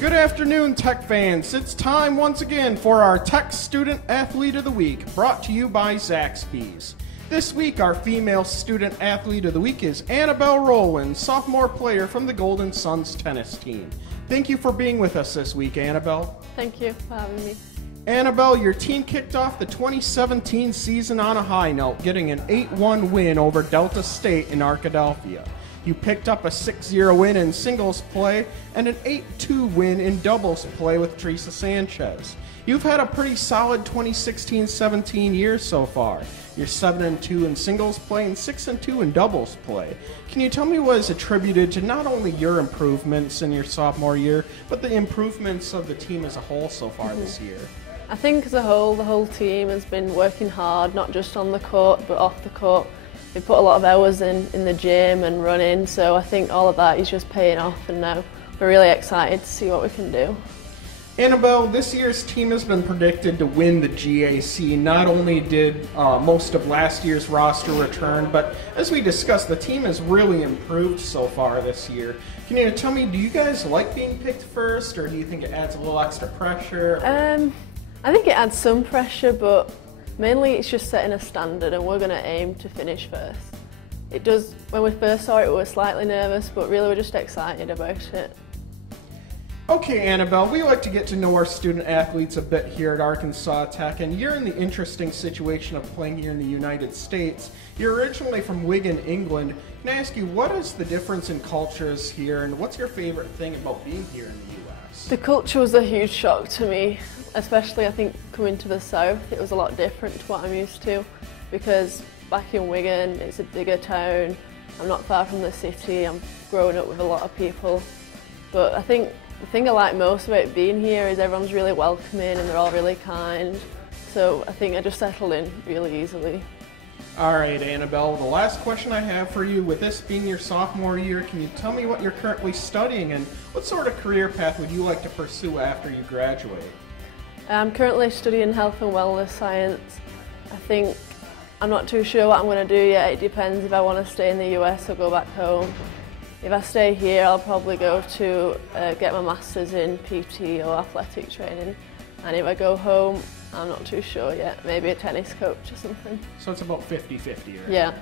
Good afternoon, Tech fans. It's time once again for our Tech Student Athlete of the Week, brought to you by Zaxby's. This week, our female Student Athlete of the Week is Annabel Rowlands, sophomore player from the Golden Suns tennis team. Thank you for being with us this week, Annabel. Thank you for having me. Annabel, your team kicked off the 2017 season on a high note, getting an 8-1 win over Delta State in Arkadelphia. You picked up a 6-0 win in singles play and an 8-2 win in doubles play with Teresa Sanchez. You've had a pretty solid 2016-17 year so far. You're 7-2 in singles play and 6-2 in doubles play. Can you tell me what is attributed to not only your improvements in your sophomore year, but the improvements of the team as a whole so far this year? I think as a whole, the whole team has been working hard, not just on the court, but off the court. We put a lot of hours in the gym and running, so I think all of that is just paying off, and now we're really excited to see what we can do. Annabel, this year's team has been predicted to win the GAC. Not only did most of last year's roster return, but as we discussed, the team has really improved so far this year. Can you tell me, do you guys like being picked first, or do you think it adds a little extra pressure? I think it adds some pressure, but mainly it's just setting a standard, and we're going to aim to finish first. It does, when we first saw it, we were slightly nervous, but really we're just excited about it. Okay, Annabel, we like to get to know our student athletes a bit here at Arkansas Tech, and you're in the interesting situation of playing here in the United States. You're originally from Wigan, England. Can I ask you, what is the difference in cultures here, and what's your favorite thing about being here in the U.S.? The culture was a huge shock to me, especially I think coming to the south. It was a lot different to what I'm used to, because back in Wigan it's a bigger town, I'm not far from the city, I'm growing up with a lot of people. But I think the thing I like most about being here is everyone's really welcoming and they're all really kind. So I think I just settled in really easily. All right, Annabel, the last question I have for you, with this being your sophomore year, can you tell me what you're currently studying and what sort of career path would you like to pursue after you graduate? I'm currently studying health and wellness science. I think I'm not too sure what I'm going to do yet. It depends if I want to stay in the US or go back home. If I stay here, I'll probably go to get my master's in PT or athletic training. And if I go home, I'm not too sure yet. Maybe a tennis coach or something. So it's about 50-50, right? Yeah,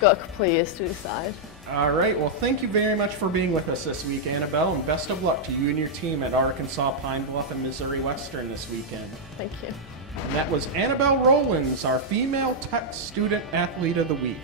got a couple of years to decide. All right, well, thank you very much for being with us this week, Annabel, and best of luck to you and your team at Arkansas, Pine Bluff, and Missouri Western this weekend. Thank you. And that was Annabel Rowlands, our female Tech Student Athlete of the Week.